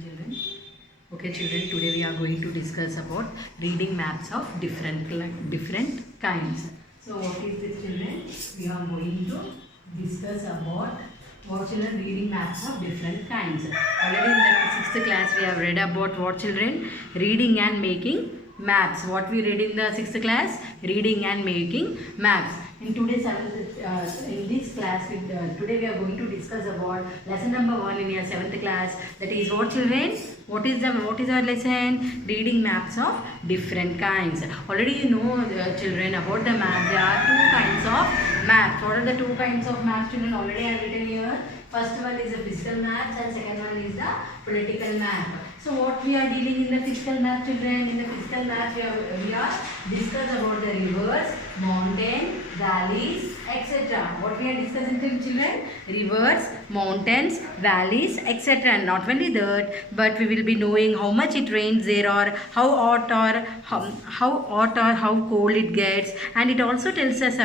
Children. Okay, children. Today we are going to discuss about reading maps of different kinds. So, what is this, children? We are going to discuss about what, children, reading maps of different kinds. Already in the sixth class we have read about what, children, reading and making maps. What we read in the sixth class, reading and making maps. In today's in this class, today we are going to discuss about lesson number 1 in your 7th class. That is what, children? What is our lesson? Reading maps of different kinds. Already you know, children, about the map. There are two kinds of maps. What are the two kinds of maps, children? Already I have written here. First one is the physical maps and second one is the political map. So what we are dealing in the physical map, children? In the physical map we are discuss about the rivers, mountain, valleys, etc. What we are discussing, children? Rivers, mountains, valleys, etc. And not only that, but we will be knowing how much it rains there, or how hot or how cold it gets, and it also tells us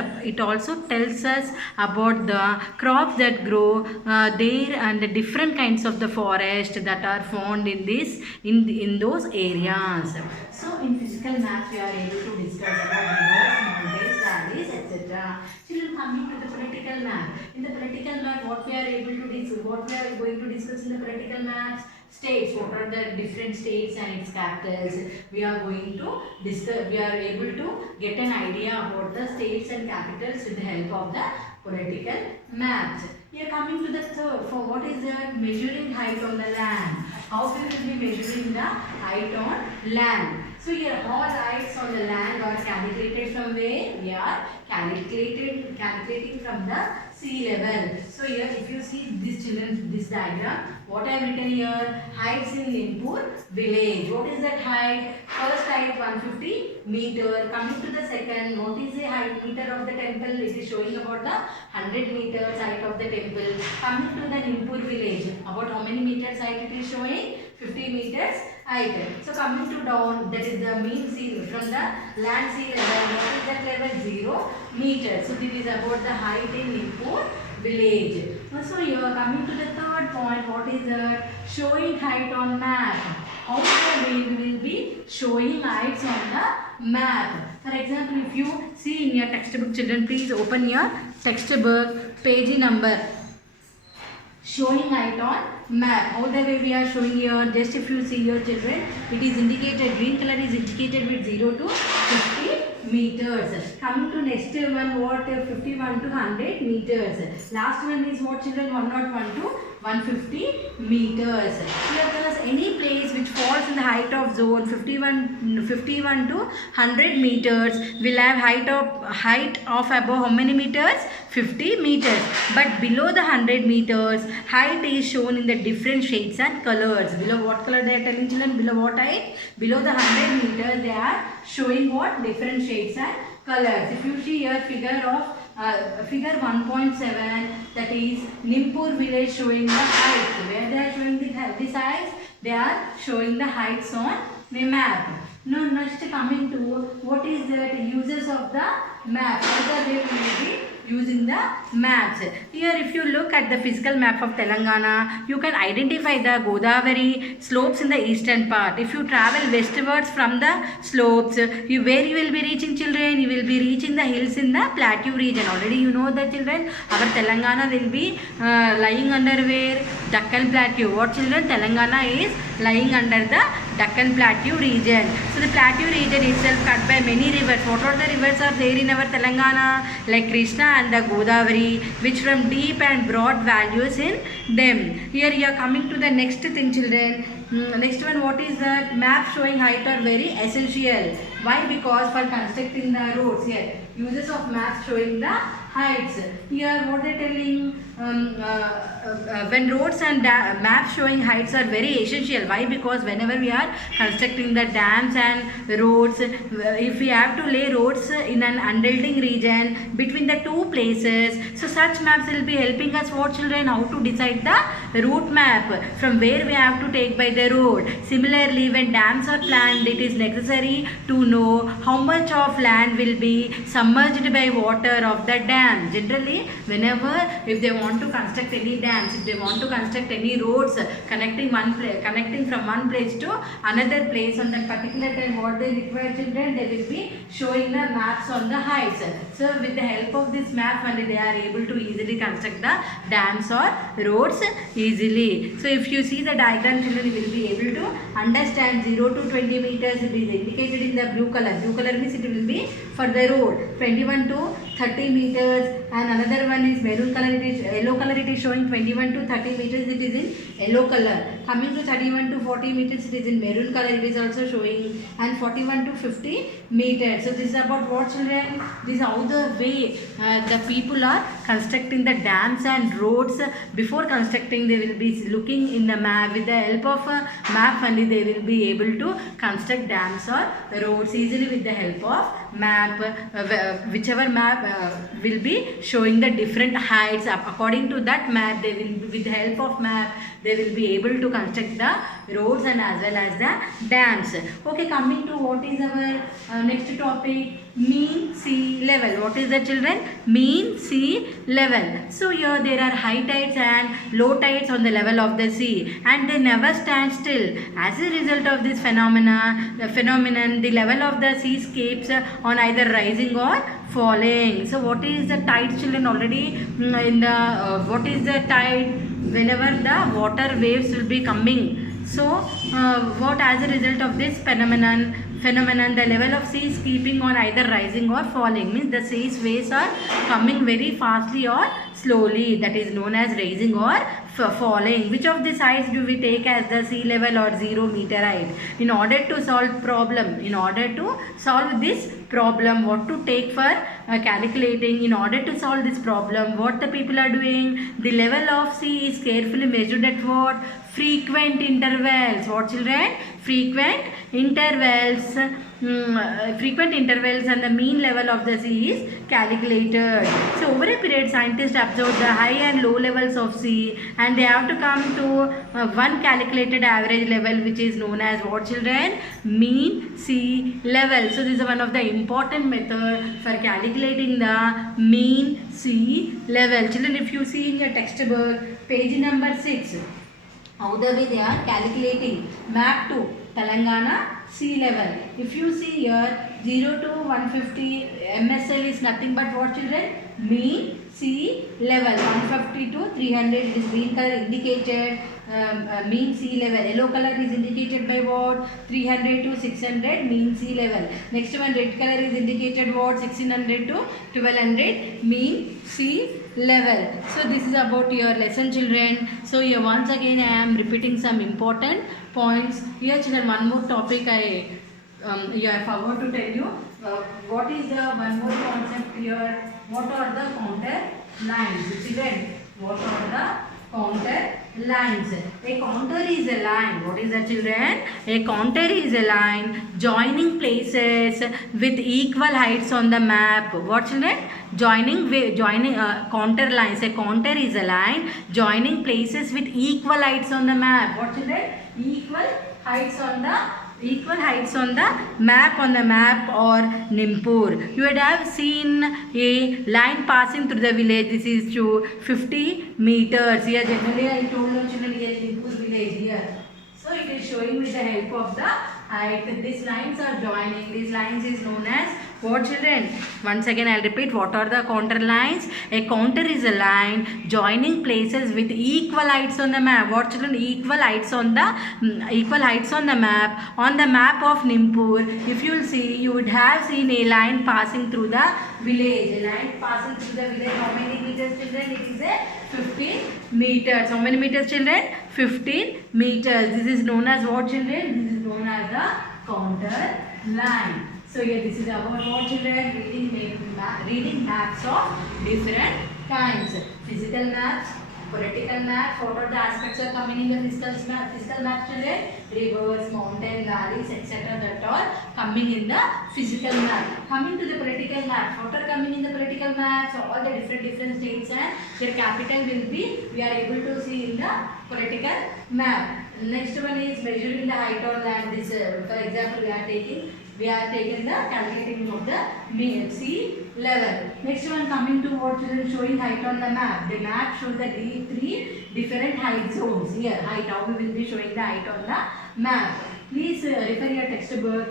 about the crops that grow there and the different kinds of the forest that are found in those areas. So in physical maps we are able to discuss about rivers, mountains, valleys, etc. Children, coming to the political map. In the political map, what we are going to discuss in the political maps? States. What are the different states and its capitals? We are going to discuss. We are able to get an idea about the states and capitals with the help of the political maps. We are coming to the third. For what is the measuring height on the land? How we will be measuring the height on land? So here all heights on the land are calculated from where? We are calculating from the sea level. So here if you see this, children, this diagram, what I have written here, heights in Nimpur village. What is that height? First height 150 meter. Coming to the second, what is the height meter of the temple? It is showing about the 100 meters height of the temple. Coming to the Nimpur village, about how many meters height it is showing? 50 meters height. So coming to down, that is the mean sea from the land sea level. What is that level? 0 meters. So this is about the height in Nippur village. So you are coming to the third point. What is that? Showing height on map. How we will be showing heights on the map. For example, if you see in your textbook, children, please open your textbook, page number. Showing height on map. How the way we are showing here? Just if you see your children, it is indicated, green color is indicated with 0 to 50 meters. Coming to next one, what? 51 to 100 meters. Last one is what, children? 101 to 150 meters. Here tell us any place which falls in the height of zone 51 to 100 meters will have height of above how many meters? 50 meters. But below the 100 meters, height is shown in the different shades and colors. Below what color they are telling, children? Below what height? Below the 100 meters they are showing what? Different shades and colors. If you see here figure 1.7, that is Nimpur village showing the heights. Where they are showing these heights? They are showing the heights on the map. Now next coming to what is the uses of the map. How they will be using the maps. Here if you look at the physical map of Telangana, you can identify the Godavari slopes in the eastern part. If you travel westwards from the slopes, where you will be reaching, children? You will be reaching the hills in the plateau region. Already you know that, children, our Telangana will be lying under where? Deccan Plateau. What, children? Telangana is lying under the Deccan Plateau region. So the plateau region itself cut by many rivers. What are the rivers are there in our Telangana? Like Krishna and the Godavari, which from deep and broad values in them. Here you are coming to the next thing, children. Next one, what is that? Map showing height are very essential. Why? Because for constructing the roads. Here uses of maps showing the heights. Here what they are telling, when roads and maps showing heights are very essential. Why? Because whenever we are constructing the dams and roads, if we have to lay roads in an undulating region between the two places, so such maps will be helping us, what, children? How to decide the route map from where we have to take by the road. Similarly, when dams are planned, it is necessary to know how much of land will be submerged by water of the dam. dam. Generally, whenever if they want to construct any dams, if they want to construct any roads connecting from one place to another place on that particular time, what they require, children, they will be showing the maps on the heights. So with the help of this map only they are able to easily construct the dams or roads easily. So if you see the diagram, children, you will be able to understand 0 to 20 meters. It is indicated in the blue color. Blue color means it will be for the road. 21 to 30 meters, and another one is maroon color. It is yellow color. It is showing 21 to 30 meters. It is in yellow color. Coming to 31 to 40 meters, it is in maroon color. It is also showing, and 41 to 50 meters. So this is about what, children? This is how the way the people are constructing the dams and roads. Before constructing, they will be looking in the map. With the help of a map only, they will be able to construct dams or roads easily with the help of map. Whichever map will be showing the different heights. According to that map, they will, with the help of map, they will be able to construct the roads and as well as the dams. Okay, coming to what is our next topic, mean sea level. What is that, children? Mean sea level. So here there are high tides and low tides on the level of the sea, and they never stand still. As a result of this phenomenon, the level of the seascapes on either rising or falling. So what is the tide, children? Already in the what is the tide? Whenever the water waves will be coming. So what, as a result of this phenomenon, the level of sea is keeping on either rising or falling. Means the sea's waves are coming very fastly or slowly. That is known as rising or falling. Which of these heights do we take as the sea level or 0 meter height? In order to solve this problem, what to take for calculating? In order to solve this problem, what the people are doing? The level of sea is carefully measured at what? Frequent intervals. What, children? Frequent intervals. Frequent intervals, and the mean level of the sea is calculated. So over a period, scientists observe the high and low levels of sea, and they have to come to one calculated average level, which is known as what, children? Mean sea level. So this is one of the important method for calculating the mean sea level. Children, if you see in your textbook, page number 6, how the way they are calculating map to Telangana sea level. If you see here, 0 to 150 MSL is nothing but what, children? Mean sea level. 150 to 300, it is green color indicated mean sea level. Yellow color is indicated by what? 300 to 600 mean sea level. Next one, red color is indicated what? 1600 to 1200 mean sea level. So this is about your lesson, children. So here once again I am repeating some important points. Here, children, one more topic I forgot to tell you. What is the one more concept here? What are the counter lines, children? What are the counter lines? A counter is a line. What is that, children? A counter is a line joining places with equal heights on the map. What, children? Joining counter lines. A counter is a line joining places with equal heights on the map. What, children? Equal heights on the map or Nimpur. You would have seen a line passing through the village. This is to 50 meters. Here generally I told you, children, here Nimpur village here. So it is showing with the help of the height. These lines are joining. These lines is known as what, children? Once again I will repeat. What are the counter lines? A counter is a line joining places with equal heights on the map. What, children? Equal heights on the map. On the map of Nimpur, if you will see, you would have seen a line passing through the village. A line passing through the village. How many meters, children? It is a 15 meters. How many meters, children? 15 meters. This is known as what, children? This is known as the counter line. So here this is about what, children? Reading maps of different kinds. Physical maps, political maps. What are the aspects are coming in the physical map, children? Rivers, mountains, valleys, etc. that are coming in the physical map. Coming to the political map. What are coming in the political maps? All the different states and their capital will be, we are able to see in the political map. Next one is measuring the height on land. This, for example, we we are taking the calculating of the sea level. Next one coming to what children showing height on the map. The map shows the three different height zones. Here height, how we will be showing the height on the map. Please refer your textbook.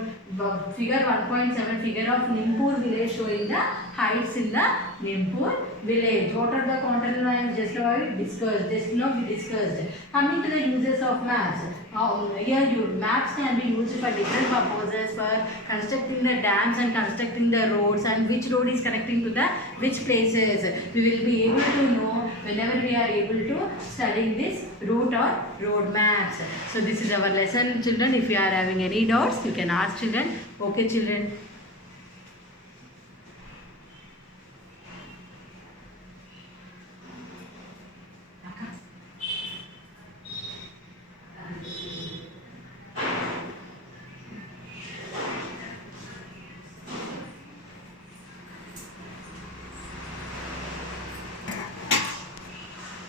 Figure 1.7, figure of Nimpur village showing the heights in the Nimpur village. What are the contour lines? Just now we discussed. Just now we discussed. Coming to the uses of maps. Here maps can be used for different purposes, for constructing the dams and constructing the roads, and which road is connecting to the which places. We will be able to know whenever we are able to studying this route or road maps. So this is our lesson, children. If you are having any doubts, you can ask children. Okay children.